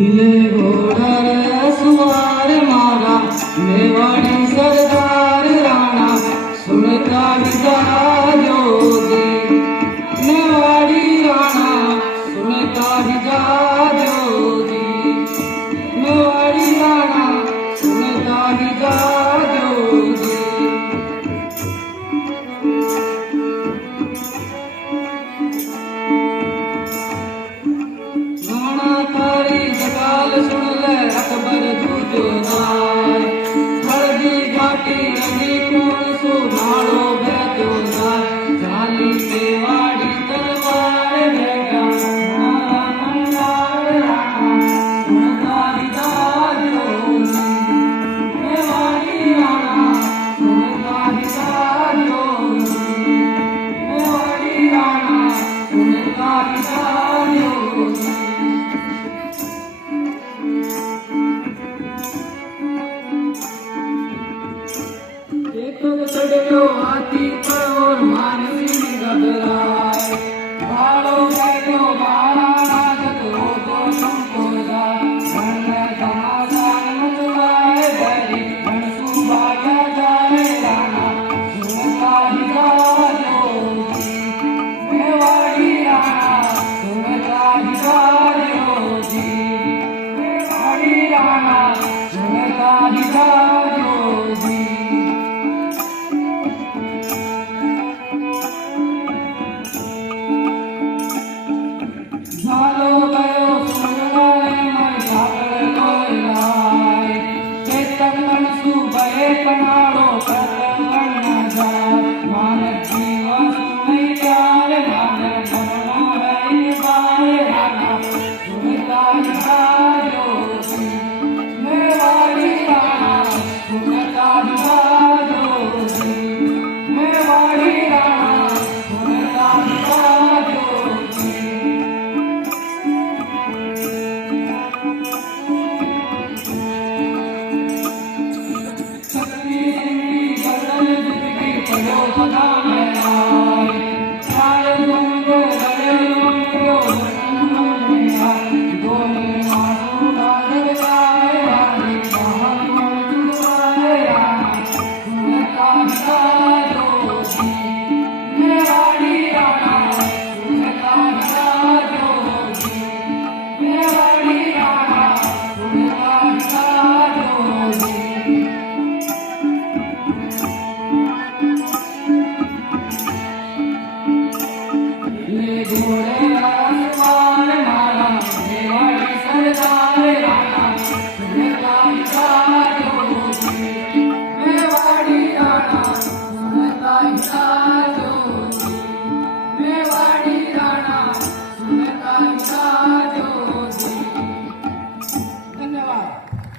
नीले घोड़र सुवार मारा मेवाड़ी सरदार राणा सुनता जोगी मेवाड़ी राणा सुनता जोगी मेवाड़ी राणा सुनता जोगी राणा तारी जगाल सुन ले अकबर दूजो नाय हरदी घाटी रंगी कौन सो नाड़ो बैठो नाय जाली मेवाड़ी तलवार बेटा मारा मंडार राणा सुनता जोगी मेवाड़ी राणा सुनता जोगी मेवाड़ी राणा सुनता जोगी चढ़ो हाथी पर और मानसी घबराए भाड़ो बैठो बाड़ा नाचत हो तो तुमको जाए घमासान मचवाए बैरी घनसू बाजा जाए राणा सुनता जोगी मेवाड़ी राणा सुनता जोगी मेवाड़ी राणा सुनता जोगी झालो गयो सुनवाले मैं झागड़ कोई लाए चेतन मनसु बहे कनाड़ो प्रतंगन न जाए मानक जीवन सुनई जाए मानक भवना रही बाए राणा सुनता जोगी